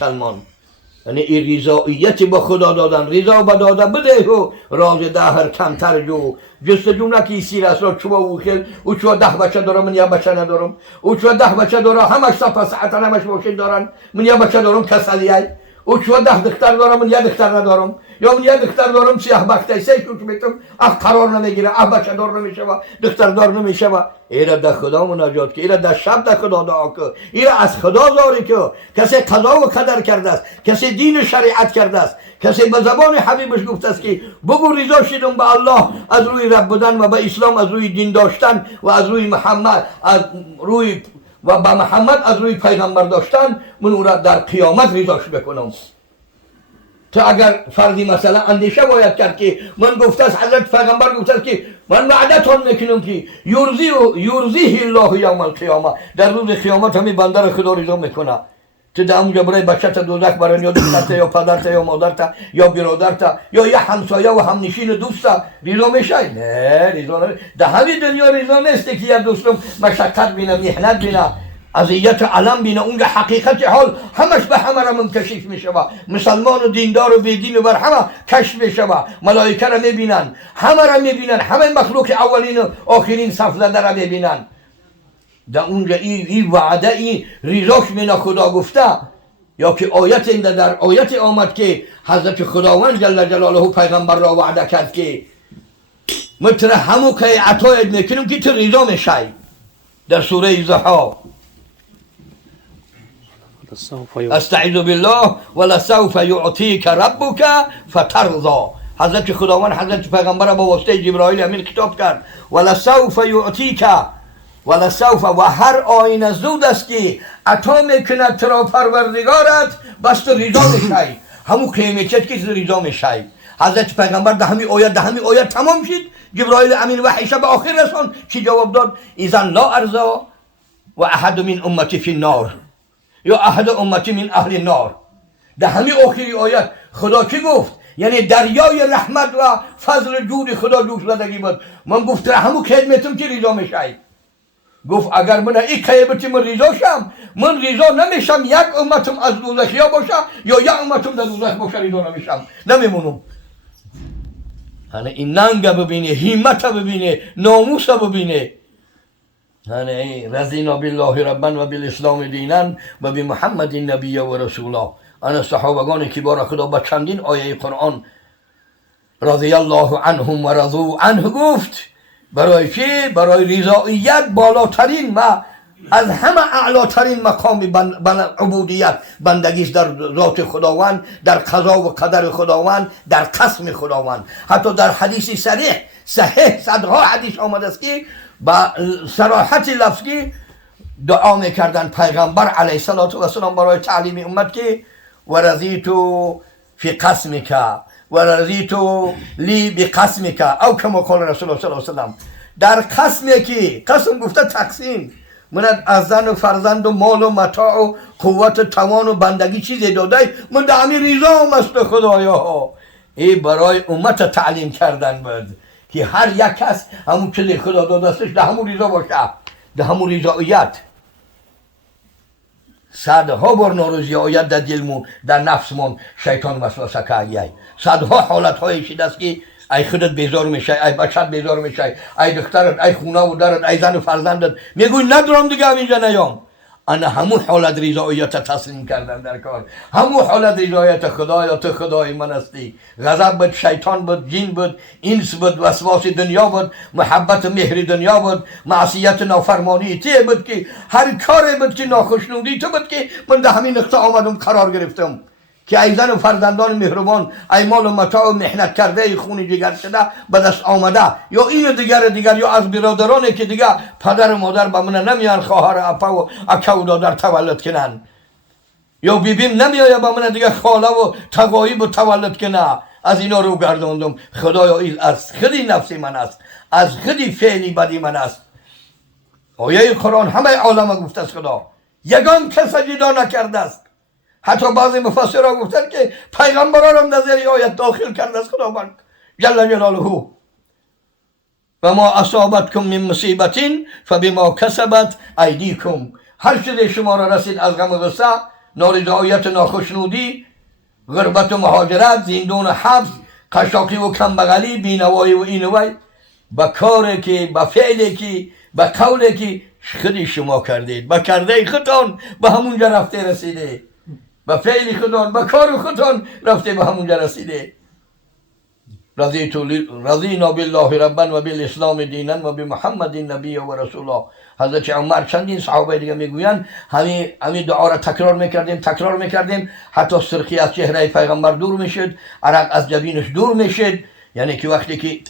مسلمان. یعنی این رضایتی با خدا دادن، رضا با داده بده و راز دهر کمتر جو جستجو نکی سیر اسرار چوبا او خیل او چوبا 10 بچه دارم من 1 بچه ندارم، او چوبا 10 بچه داره همش صفحه ساعت همش ماشین دارن من 1 بچه دارم کسلیه، او چوبا 10 دختر دارم من 1 دختر ندارم، یا من 1 دختر دارم سیاه بخته سه کوچ میتم قرار نمیگیره بچه دار نمیشه و دختر دار نمیشه و ایرا در خدا مناجات که ایرا در شب در خدا دعا که ایرا از خدا زاری که کسی قضا و قدر کرده است، کسی دین شریعت کرده است، کسی به زبان حبیبش گفته است که بگو رضا شدم به الله از روی رب بودن و به اسلام از روی دین داشتن و از روی محمد از روی و به محمد از روی پیغمبر داشتن، من او را در قیامت رضاش بکنم. تو اگر فردی مثلا اندیشه باید کرد که من گفته است حضرت پیغمبر گفته است که من وعدتان میکنم که یرضیه الله یوم القیامه، در روز قیامت همین بنده را خدا رضا میکنه. تو در اونجا برای بچت دوزخ برن یا دخترت یا پدرت یا مادرت یا برادرت یا یه همسایه و همنشین دوست رضا میشه؟ نه رضا نمیشه. در همین دنیا رضا نیست که یه دوستم مشقت بینه، محنت بینه، اذیت علم بینه، اونجا حقیقت حال همش به همه را منکشف میشه و مسلمان و دیندار و بیدین و بر همه کشف میشه و ملائکه را میبینن، همه را میبینن، همه مخلوق اولین و آخرین صف زده را میبینن. در اونجا این وعده این رضاش مینا خدا گفته، یا که آیت این در آیت آمد که حضرت خداوند جل جلاله پیغمبر را وعده کرد که متر همو که عطایت میکنم که تو رضا میشی. در سوره ضحی استعیذ بالله ولسوف یعطیک ربک فترضی. حضرت خداوند حضرت پیغمبر با واسطه جبرائیل امین خطاب کرد ولسوف یعطیک، ولسوف و هر آینه زود است که عطا میکند تو را پروردگارت بس تو رضا میشی، همون قیمت که تو رضا میشی. حضرت پیغمبر ده همین آیت تمام شد، جبرائیل امین وحی شب آخر رسان چی جواب داد؟ اذن لا ارضا و احد من امتی فی النار یا احد امتی من اهل النار. ده همین آخری آیت خدا چی گفت؟ یعنی دریای رحمت و فضل جود خدا جوش زدگی بود. من گفت همون خدمتم که رضا میشی. گفت اگر من این قیمتی من رضا شم، من رضا نمیشم یک امتم از دوزخیا باشه یا یک امتم در دوزخ باشه، رضا نمیشم، نمیمونم. یعنی این ننگ ببینه، همت ببینه، ناموس ببینه. یعنی رضینا بالله ربا و بالاسلام دینا و بمحمد نبی و رسولا. انا صحابگان کبار خدا با چندین آیه قرآن رضی الله عنهم و رضوا عنه گفت برای چی؟ برای رضایت بالاترین و از همه اعلاترین مقام عبودیت بندگیش در ذات خداوند، در قضا و قدر خداوند، در قسم خداوند. حتی در حدیث صحیح صدها حدیث آمده است که با صراحت لفظی دعا میکردن پیغمبر علیه السلام برای تعلیم امت که و رضیتو فی قسمک و رضیتو لی بقسمک او کما قال رسول الله صلی الله علیه وسلم. در قسمی که قسم گفته تقسیم، من از زن و فرزند و مال و متاع و قوت و توان و بندگی چیزی داده، من در همین رضا مست خدایا ها. این برای امت تعلیم کردن بود که هر یک کس همون چیزی خدا داده استش در همون رضا باشه، در همون رضایت. صدها بار ناراضی آید در دلمون، در نفسمون شیطان وسوسه که صدها حالت های شده است که ای خودت بیزار میشه، ای بچت بیزار میشه، ای دخترت، ای خونه و درت، ای زن و فرزندت، میگوی ندارم دیگه همینجا نیام. انا همون حالت رضایت تسلیم کردن در کار، همون حالت رضایت خدایا تو خدای من هستی. غضب بود، شیطان بود، جن بود، انس بود، وسواس دنیا بود، محبت مهر دنیا بود، معصیت نافرمانی تی بود که هر کاری بود که ناخوشنودی تو بود که من در همین نقطه آمدم قرار گرفتم که ای زن و فرزندان مهربان، ای مال و متاع و محنت کرده، ای خون جگر شده به دست آمده، یا این دیگر یا از برادرانی که دیگه پدر و مادر به من نمیان خواهر اپا و اکا و دادر تولد کنن، یا بیبیم نمیایه به من دیگه خاله و تقایب و تولد کنه، از اینا رو گرداندم. خدایا این از خودی نفسی من است، از خودی فعلی بدی من است. آیه قرآن همه عالم گفته است خدا یگان کس جدا نکرده است. حتی بعضی مفسرها گفتن که پیغمبران هم در زیر آیت داخل کرده است خداوند جل جلاله. و ما اصابتکم من مصیبت فبما کسبت ایدیکم. هر چیزی شما را رسید از غم و غصه نارضایت ناخشنودی، غربت و مهاجرت، زندان و حبس، قشاقی و کمبغلی، بینوایی و اینوایی، با کاری که، با فعلی که، با قولی که خودی شما کردید، با کرده خودتان به همونجا رفته رسیده، با فعل خودتان، با کار خودتان رفته به همونجا رسیده. رضینا بالله ربا و بالاسلام دینا و بمحمد نبی و رسولا. حضرت عمر چندین صحابه دیگه میگویند همین دعا را تکرار میکردیم حتی سرخی از چهره پیغمبر دور میشد، عرق از جبینش دور میشد. یعنی که وقتی که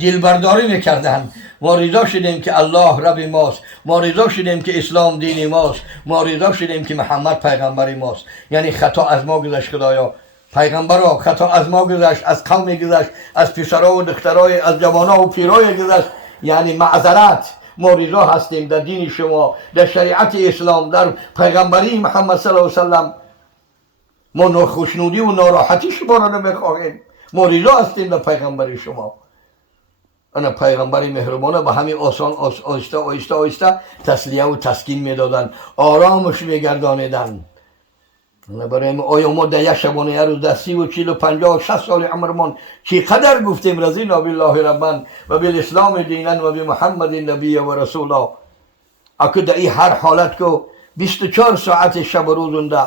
دل برداری میکردن، ما رضا شدیم که الله رب ماست، ما رضا شدیم که اسلام دین ماست، ما رضا شدیم که محمد پیغمبر ماست. یعنی خطا از ما گذشت خدایا، پیغمبرها خطا از ما گذشت، از قوم گذشت، از پسرها و دخترای، از جوانها و پیرای گذشت. یعنی معذرت، ما رضا هستیم در دین شما، در شریعت اسلام، در پیغمبری محمد صلی الله علیه و سلم. ما ناخشنودی و ناراحتی شما را نمیخواهیم، ما رضا هستیم در پیغمبری شما. انا پیغمبری مهربانه به همین آسان آهسته آهسته آهسته تسلیه و تسکین میدادن، آرامش میگردانیدن. برای آیا ما در یک شبانه روز در 30 و 40 و 50 و 60 سال عمرمان چقدر گفتیم رضینا بالله ربا و بالاسلام دینا و بمحمد نبی و رسولا. اگه در این هر حالت که 24 ساعت شب و روزونده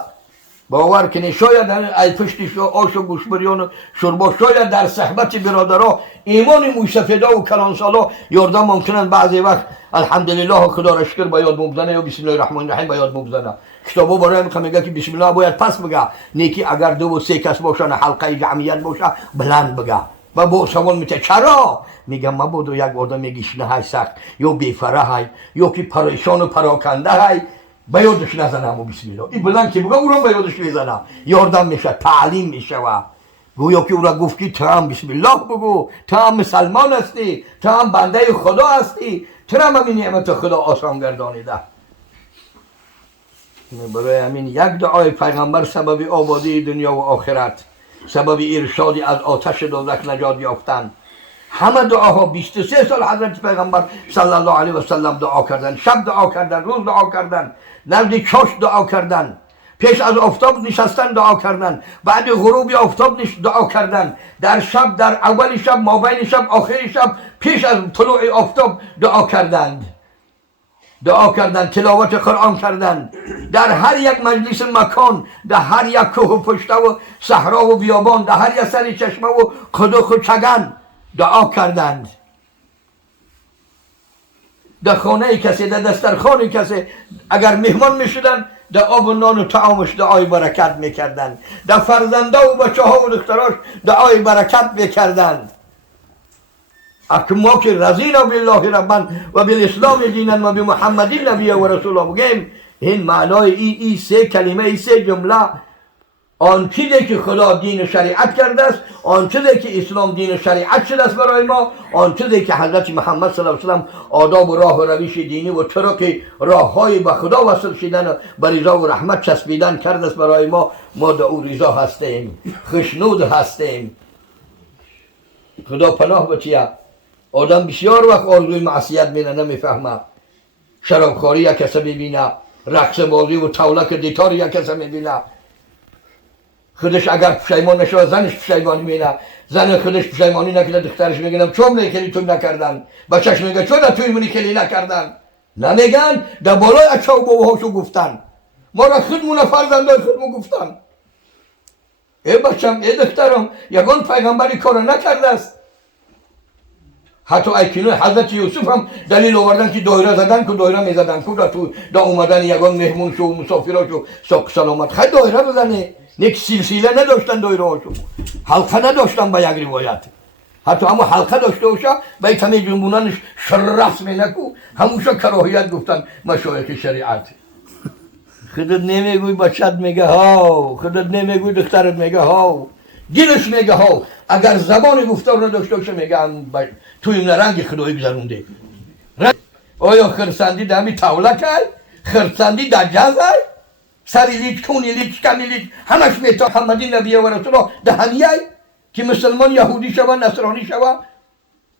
باور کنی، شاید ای پشتی آش و گوشبریان و شربا، شاید در صحبت برادرها ایمان موسفیدا و کلانسالا یاردم ممکنن بعضی وقت الحمدلله خدا را شکر باید مبزنه یا بسم الله الرحمن الرحیم باید مبزنه. کتابو برای میگه که بسم الله باید پس بگه، نیکی اگر 2 و 3 کس باشن حلقه جمعیت باشه بلند بگه. و با سوال میته چرا؟ میگم مبادا یک آدم گشنه های سخت یا بیفره های یا که پریشان و پراکنده های به یادش نزنم و بسم الله این بلند که بگم او را به یادش میزنم، یاردم میشه، تعلیم میشه. و گویا که او را گفت که تو هم بسم الله بگو، تو هم مسلمان هستی، تو هم بنده خدا هستی، تو هم همین نعمت خدا آسان گردانیده. برای همین یک دعای پیغمبر سبب آبادی دنیا و آخرت، سبب ارشادی از آتش دوزخ نجات یافتن. همه دعاها 23 سال حضرت پیغمبر صلی الله علیه و سلم دعا کردن، شب دعا کردن، روز دعا کردن، نزدیک چاش دعا کردن، پیش از آفتاب نشستن دعا کردن، بعد غروب آفتاب دعا کردن، در شب، در اول شب، مابین شب، آخر شب، پیش از طلوع آفتاب دعا کردند. تلاوت قرآن کردند، در هر یک مجلس مکان، در هر یک کوه و پشته و صحرا و بیابان، در هر یک سر چشمه و قدوخ و چگن دعا کردند. در خانه کسی، در دسترخوان کسی اگر مهمان میشدن، در آب و نان و طعامش دعای برکت میکردند، در فرزنده و بچه ها و دختراش دعای برکت میکردند. ما که رضینا بالله ربا و بالاسلام دینا و بمحمد نبی و رسولا بگیم، این معنای این 3 کلمه، این 3 جمله، آن چیزی که خدا دین شریعت کرده است، آن چیزی که اسلام دین شریعت شده است برای ما، آن چیزی که حضرت محمد صلی الله علیه و سلم آداب و راه و روش دینی و طرق راههای به خدا وصل شدن و به رضا و رحمت چسبیدن کرده است برای ما. ما در او رضا هستیم، خشنود هستیم. خدا پناه بچیه. آدم بسیار وقت آرزوی معصیت بینه نمیفهمه، شرابخوری یک کسی میبینه، رقص بازی و طاولک دیتار یک کسی میبینه، خودش اگر پشیمان نشه زنش پشیمانی میبینه، زن خودش پشیمانی نکنه دخترش میگنم چون نیکلی تو نکردن، بچهش میگه چون توی منی کلی نکردن، نمیگن در بالای اچه و باباهاشو گفتن، ما را خودمون فرزندای خودمون گفتن. ای بچم، ای دخترم، یگان پیغمبری کار نکرده است. حتی ایکنون حضرت یوسف هم دلیل آوردن که دایره زدن که دایره میزدن که در اومدن یگان مهمون شو مسافرها شو ساق سلامت خیلی دایره بزنه. نیک سلسله نداشتن دایره هاشو، حلقه نداشتن به یک روایت. حتی همون حلقه داشته باشه به این تمه جنبونانش رسم نکو، هموشا کراهیت گفتن مشایخ شریعت. خودت نمیگوی بچت میگه ها، خودت نمیگوی دخترت میگه ها، دلش میگه ها. اگر زبان گفتار نداشته باشه میگه توی این رنگ خدایی گذرونده. آیا خرسندی در همی طاولک های؟ خرسندی در جز های؟ سری لیچ، کونی لیچ، کمی لیچ، همش میتا محمدی نبی و رسول الله در همی های؟ که مسلمان یهودی شوه، نصرانی شوه؟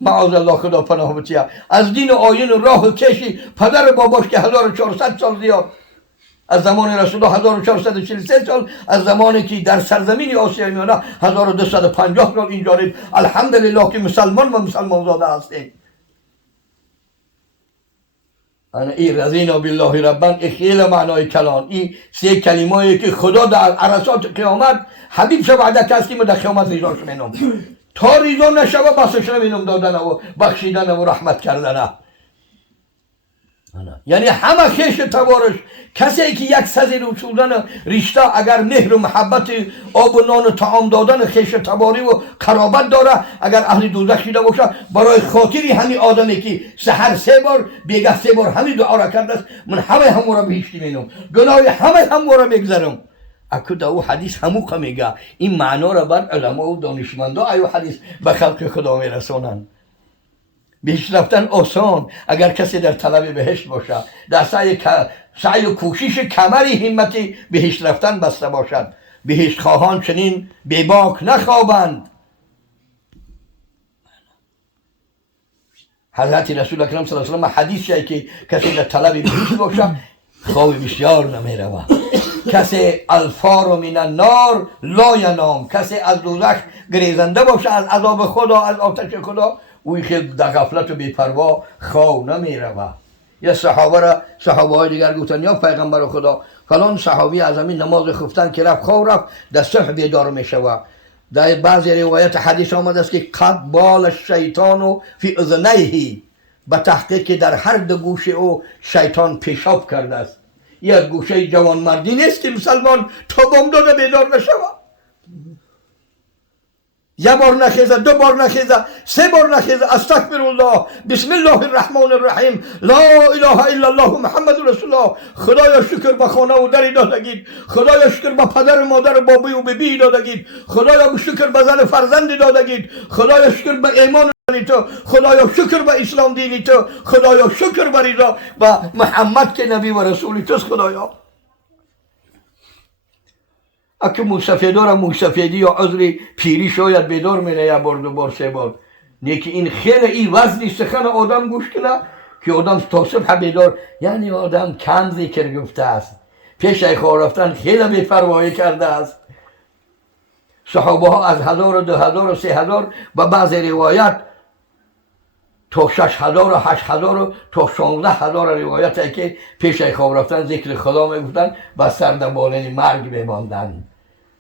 معاذ الله خدا پناه بچیه. از دین و آیین و راه و کشی پدر باباش که 1400 سال زیاد از زمان رسول الله 1443 سال، از زمانی که در سرزمین آسیای میانه 1250 سال اینجا الحمدلله که مسلمان و مسلمان زاده هستیم. این رضینا بالله ربا خیلی معنای کلام، این سه کلمه‌ای که خدا در عرصات قیامت حبیب شو وعده کسی که در قیامت ریزاش مینم تا ریزا نشوه بسش نمینم دادن و بخشیدن و رحمت کردن. یعنی همه خیش تبارش کسی که یک سزی رو شدن رشته اگر مهر و محبت آب و نان و طعام دادن خیش تباری و قرابت داره، اگر اهل دوزخ شده باشه برای خاطری همین آدمی که سحر 3 بار بیگه 3 بار همین دعا را کرده است، من همه همو را بهشتی مینم، گناه همو را میگذرم. اکو دا او حدیث همو میگه این معنا را بر علما و دانشمندا ایو حدیث به خلق خدا میرسونن. بهشت رفتن آسان اگر کسی در طلب بهشت باشه، در سعی و کوشش کمری همتی بهشت رفتن بسته باشد. بهشت خواهان چنین بیباک نخوابند. حضرت رسول اکرم صلی الله علیه و آله حدیثی که کسی در طلب بهشت باشه خواب بسیار نمیرود. کسی الفار من النار لا ینام، کسی از دوزخ گریزنده باشه از عذاب خدا، از آتش خدا، اوی خیلی در غفلت و بی‌پروا خواب نمیرود. یه صحابه های دیگر گفتن یا پیغمبر خدا فلان صحابی از همین نماز خفتن که رفت خواب رفت در صبح بیدار میشود. در بعضی روایت حدیث آمده است که قد بال الشیطان فی اذنیه، به تحقیق در هر دو گوشه او شیطان پیشاب کرده است. یک گوشه جوان مردی نیست که مسلمان تا بامداد بیدار نشود. یک بار نخیزه، 2 بار نخیزه، 3 بار نخیزه استغفر الله بسم الله الرحمن الرحیم لا اله الا الله محمد رسول الله. خدایا شکر به خانه و دری دادگید، خدایا شکر به پدر و مادر و بابی و بیبی دادگید، خدایا شکر به زن فرزند دادگید، خدایا شکر به ایمان دینی تو، خدایا شکر به اسلام دینی تو، خدایا شکر به رضا و محمد که نبی و رسولی توست. خدایا اگه موسفیدا را موسفیدی یا عذری پیری شاید بیدار میره 1 بار 2 بار 3 بار، نیکی این خیلی این وزنی سخن آدم گوش کنه که آدم تا صبح بیدار، یعنی آدم کم ذکر گفته است، پیش خواب رفتن خیلی بی‌پروایی کرده است. صحابه ها از 1000 و 2000 و 3000 و بعض روایت تا 6000 و 8000 و تا 16000 روایت هایی که پیش خواب رفتن ذکر خدا میگفتن و سر در بالین مرگ میماندن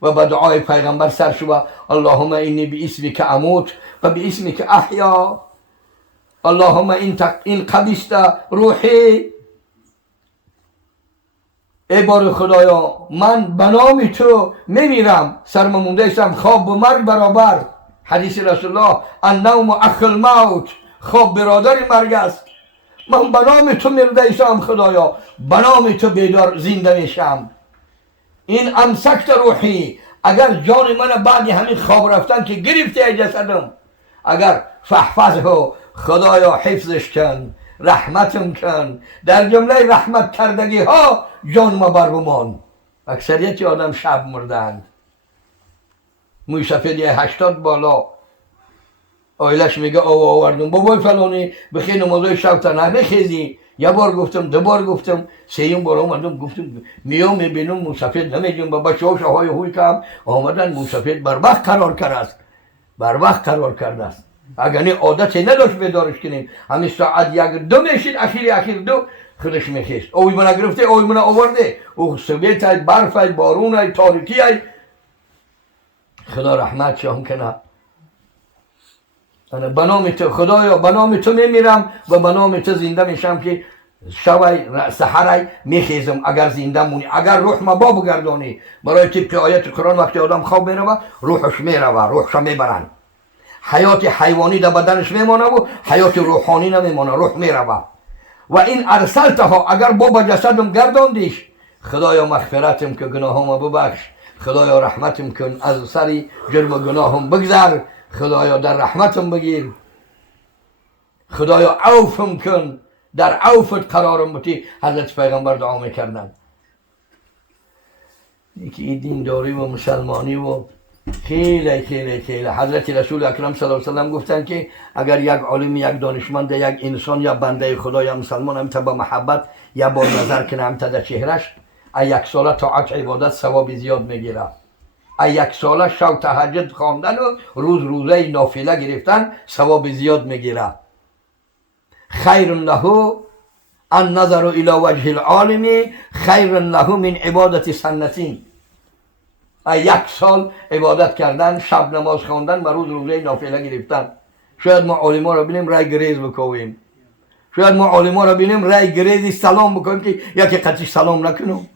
و با دعای پیغمبر سر شو اللهم اینی باسمک اموت و باسمک احیا، اللهم این قبیست روحی. ای بار خدایا من به نام تو میمیرم، سرممونده ایستم، خواب و مرگ برابر. حدیث رسول الله النوم اخو الموت، خواب برادر مرگ است. من به نام تو مرده ایستم خدایا، به نام تو بیدار زنده میشم. این امسکت روحی، اگر جان من بعد همین خواب رفتن که گرفته جسدم، اگر فحفظه خدایا حفظش کن، رحمتم کن. در جمله رحمت کردگی ها جان ما بر بمان. اکثریت آدم شب مردند. موی سفیدی 80 بالا آیلش میگه آوردم بابای فلانی بخی نمازای شب تا نخیزی. 1 بار گفتم، 2 بار گفتم، 3م بار آمدم گفتم میام میبینم موسفید نمیجون. با بچه ها شاهای هوی کم آمدن موسفید بر وقت قرار کرده است، بر وقت قرار کرده است. اگر این عادتی نداشت بیدارش کنیم همین ساعت 1-2 میشید، اخیر 2 خودش میخیست. اوی من گرفته، اوی من آورده، او سویت های برف های بارون های تاریکی های. خدا رحمت شاهم کنه. به نام تو خدایا، به نام تو میمیرم و به نام تو زنده میشم که شبای سحرای میخیزم اگر زنده مونی. اگر روح ما با بگردانی برای طبق آیت قرآن وقتی آدم خواب میروه روحش میروه، روحش میبرن. حیات حیوانی در بدنش میمانه و حیات روحانی نمیمانه، روح میروه. و این ارسلتها، اگر با جسدم گرداندیش خدایا مغفرتم که گناهام ببخش، خدایا رحمتم کن، از سری جرم و گناهم بگذر، خدایا در رحمتم بگیر، خدایا عفوم کن، در عفوت قرارم بتی. حضرت پیغمبر دعا میکردن. یکی دینداری و مسلمانی و خیلی خیلی خیلی. حضرت رسول اکرم صلی الله علیه و سلم گفتن که اگر یک عالم، یک دانشمند، یک انسان یا بنده خدا یا مسلمان هم با محبت یا با نظر کنه هم در چهرش یک ساله طاعت عبادت ثواب زیاد میگیره. یک ساله شب تهجد خواندن و روزه نافله گرفتن ثواب زیاد میگیره. خیر له النظر الى وجه العالم خیر له من عبادت سنتین. یک سال عبادت کردن، شب نماز خواندن و روزه نافله گرفتن. شاید ما علما را بینیم رای گریز بکنیم، شاید ما علما را بینیم رای گریزی سلام بکنیم که یکی قطعی سلام نکنم.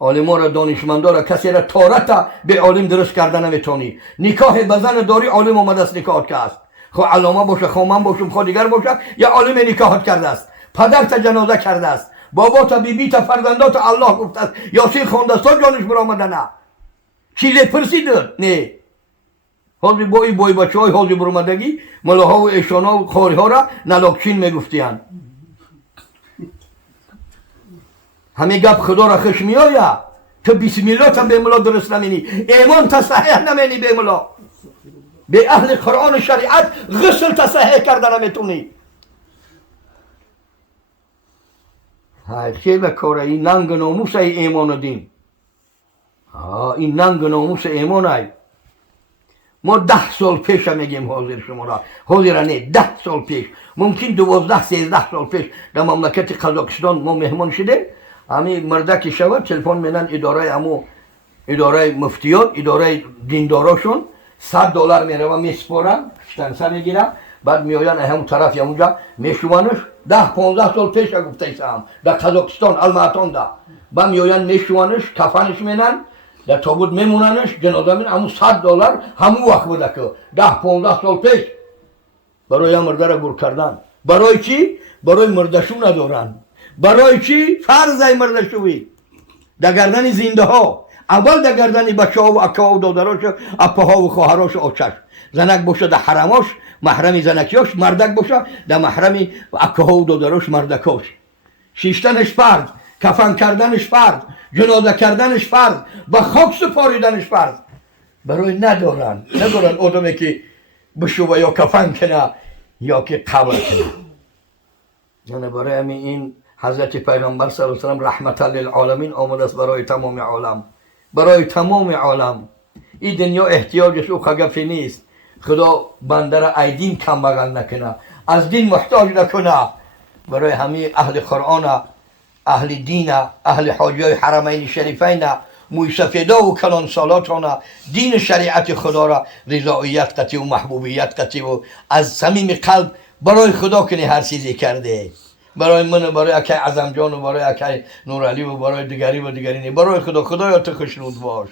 علما را، دانشمندا را، کسی را تارت به عالم درست کردن نمیتونی. نکاح بزن داری، عالم آمده است نکاح کرد. خو علامه باشه، خو من باشم، خو دیگر باشه، یا عالم نکاح کرده است، پدر تا جنازه کرده است، بابا تا بیبی تا فرزندات الله گفته است، یاسین خوانده است تا جانش برآمده. نه چیزی پرسید؟ نه. حاضر بای بچه های حاضر برآمدگی ملاها و ایشانا و خاری ها را نلاکچین میگفتیان. همه گپ خدا را خوش میآید. تو بسم الله تا به ملا درست نمینی، ایمان تا صحیح نمینی، به ملا به اهل قرآن شریعت غسل تا صحیح کردن نمیتونی. خیلی کاره. این ننگ ناموس ایمان و دین، این ننگ ناموس ایمان ای. ما 10 سال پیش میگیم حاضر شما را، حاضر نه 10 سال پیش، ممکن 12-13 سال پیش در مملکت قزاقستان ما مهمان شده. همین مردکی شود تلفن میدن اداره مفتیات، اداره دینداراشون $100 میره میسپارن، شتنسه میگیرن، بعد میآین همون طرف یا اونجا میشونش. 10-15 سال پیش گفته ایسم در قزاقستان المعتان ده. بعد میآین میشونش، کفنش مینن، در تابوت میموننش، جنازه میرن. همون $100 همون وقت بوده که 10-15 سال پیش برای مرده را گور کردن. برای چی؟ برای مردشو ندارن. برای چی؟ فرض مردشوی در گردن زنده ها. اول در گردن بچه ها و اکا و دادراش، اپا ها و خواهراش آچش. زنک باشه در حرماش محرم زنکیاش، مردک باشه در محرم اکا ها و دادراش مردکاش. شیشتنش فرض، کفن کردنش فرض، جنازه کردنش فرض، با خاک سپاریدنش فرض. برای ندارن آدمی که بشوه یا کفن کنه یا که قبر کنه. یعنی برای همین این حضرت پیغمبر صلی الله علیه و سلم رحمت للعالمین آمده است برای تمام عالم، برای تمام عالم. این دنیا احتیاجش او خگفی نیست. خدا بنده را ای دین کم بغل نکنه، از دین محتاج نکنه. برای همه اهل قرآن، اهل دین، اهل حاجی های حرمین شریفین، موی سفیدا و کلان سالاتان دین شریعت خدا را رضایت قطعی و محبوبیت قطعی و از صمیم قلب برای خدا کنی هر چیزی کرده. برای من، برای اکی عظم جان و برای اکی نورعلی و برای دیگری و دیگری نه، برای خدا تو خوشنود باش.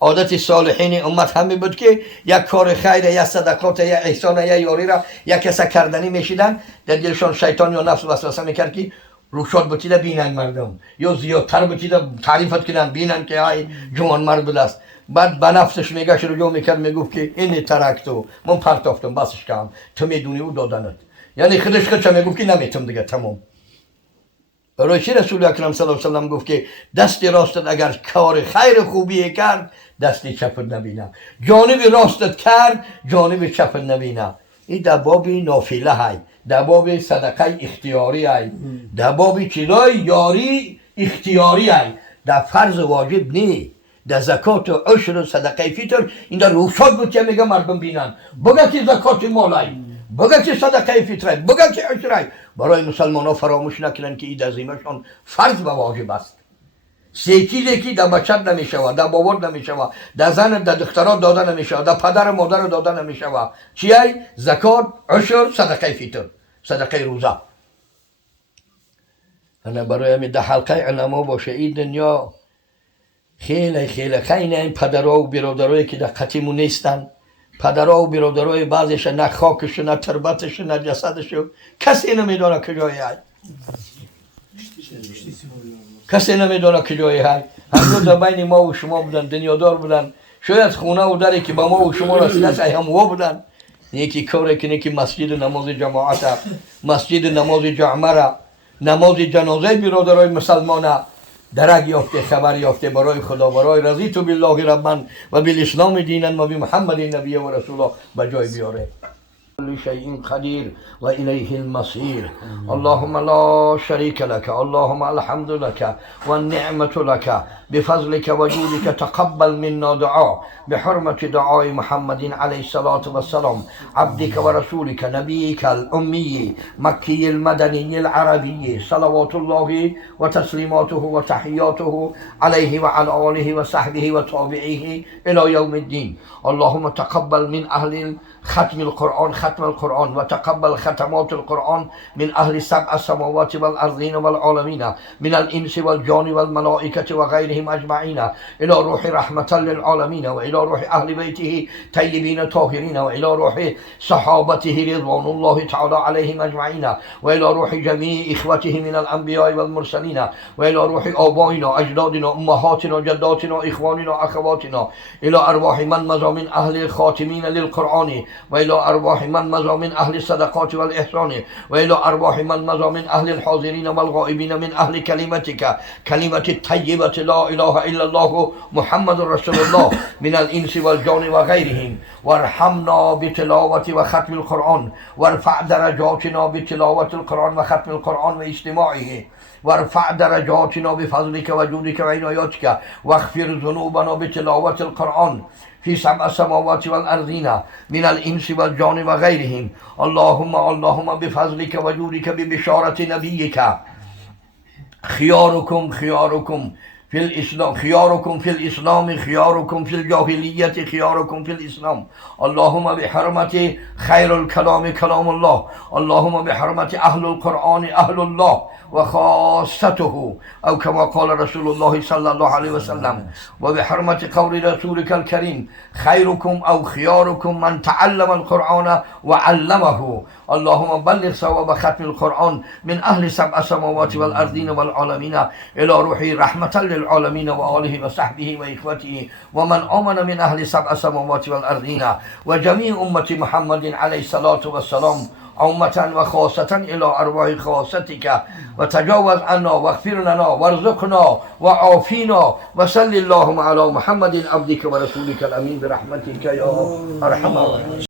عادت صالحین امت همین بود که یک کار خیر، یک صدقات، یک احسان، یک یاری را یک کس کردنی میشیدن، در دلشان شیطان یا نفس وسوسه میکرد که روشاد بچیده بینن مردم، یا زیادتر بچیده تعریفت کنن بینن که ای جوان مرد بود است. بعد به نفسش میگشت رجوع میکرد، میگفت که این ترکتو من پرتافتم، بسش کردم، تو میدونی او دادنت. یعنی خودش میگفت که نمیتونم دیگه، تمام. برای چی رسول اکرم صلی الله علیه و سلم گفت که دست راستت اگر کار خیر خوبی کرد، دست چپت نبینه. جانب راستت کرد، جانب چپت نبینه. این در باب نافله های، در باب صدقه اختیاری های، در باب چیزای یاری اختیاری های، در فرض واجب نی. در زکات و عشر و صدقه فطر این در روشاد بود که میگه مردم بینن، بگه که زکات مالای، بگه که صدقه فطر، بگه که عشر. برای مسلمان ها فراموش نکنن که این عظیمشان فرض و واجب است. سه چیزی که در بچت نمیشود، در بابات نمیشود، در زن در دخترات داده نمیشود، در پدر و مادر داده نمیشود. چیه؟ زکات، عشر، صدقه فطر، صدقه روزه. انا برای همین در حلقه علما باشه. این دنیا خیلی خیلی این پدرها و برادرایی که در قطیمون نیستن، پدرها و برادرای بعضیش نه خاکش نه تربتش نه جسدش کسی نمیدونه کجایی های، کسی نمیدونه کجایی های. هنوز بین ما و شما بودن، دنیادار بودن، شاید خونه و دری که با ما و شما رسیده است ای هم وا بودن. یکی کاری کنه که مسجد نماز جماعت، مسجد نماز جمعه، نماز جنازه برادرای مسلمان درک یافته، خبر یافته، برای خدا، برای رضیت بالله ربا و بالاسلام دینا و بمحمد نبی و رسولا به جای بیاره. كل شيء قدير وإليه المصير. اللهم لا شريك لك، اللهم الحمد لك والنعمة لك، بفضلك وجودك تقبل منا دعاء بحرمة دعاء محمد عليه الصلاة والسلام عبدك ورسولك نبيك الأمي مكي المدني العربي صلوات الله وتسليماته وتحياته عليه وعلى آله وصحبه وتابعيه إلى يوم الدين. اللهم تقبل من أهل ختم القرآن وتقبل ختمات القرآن من أهل سبع السماوات والأرضين والعالمين من الإنس والجان والملائكة وغيرهم أجمعين إلى روح رحمة للعالمين وإلى روح أهل بيته طيبين طاهرين وإلى روح صحابته رضوان الله تعالى عليهم أجمعين وإلى روح جميع إخوته من الأنبياء والمرسلين وإلى روح آبائنا أجدادنا أمهاتنا جداتنا إخواننا أخواتنا إلى أرواح من مضى من أهل الخاتمين للقرآن وإلى أرواح من مضى من أهل الصدقات والإحسان وإلى أرواح من مضى من أهل الحاضرين والغائبين من أهل كلمتك كلمة الطيبة لا إله إلا الله محمد رسول الله من الإنس والجان وغيرهم. وارحمنا بتلاوة وختم القرآن وارفع درجاتنا بتلاوة القرآن وختم القرآن واجتماعه وارفع درجاتنا بفضلك وجودك وعنايتك واغفر ذنوبنا بتلاوة القرآن في سبع السماوات والأرضين من الإنس والجان وغيرهم. اللهم بفضلك وجودك ببشارة نبيك خياركم في الإسلام خياركم في الإسلام خياركم في الجاهلية خياركم في الإسلام. اللهم بحرمة خير الكلام كلام الله. اللهم بحرمة أهل القرآن أهل الله وخاصته أو كما قال رسول الله صلى الله عليه وسلم. وبحرمة قول رسولك الكريم خيركم أو خياركم من تعلم القرآن وعلمه. اللهم بلغ ثواب ختم القرآن من أهل سبع السماوات والأرضين والعالمين إلى روحي رحمة للعالمين وآله وصحبه وإخوته ومن آمن من أهل سبع السماوات والأرضين وجميع أمة محمد عليه الصلاة والسلام عامة وخاصة إلى أرواح خاصتك. وتجاوز عنا واغفر لنا وارزقنا وعافينا وصل اللهم على محمد عبدك ورسولك الأمين برحمتك يا أرحم الراحمين.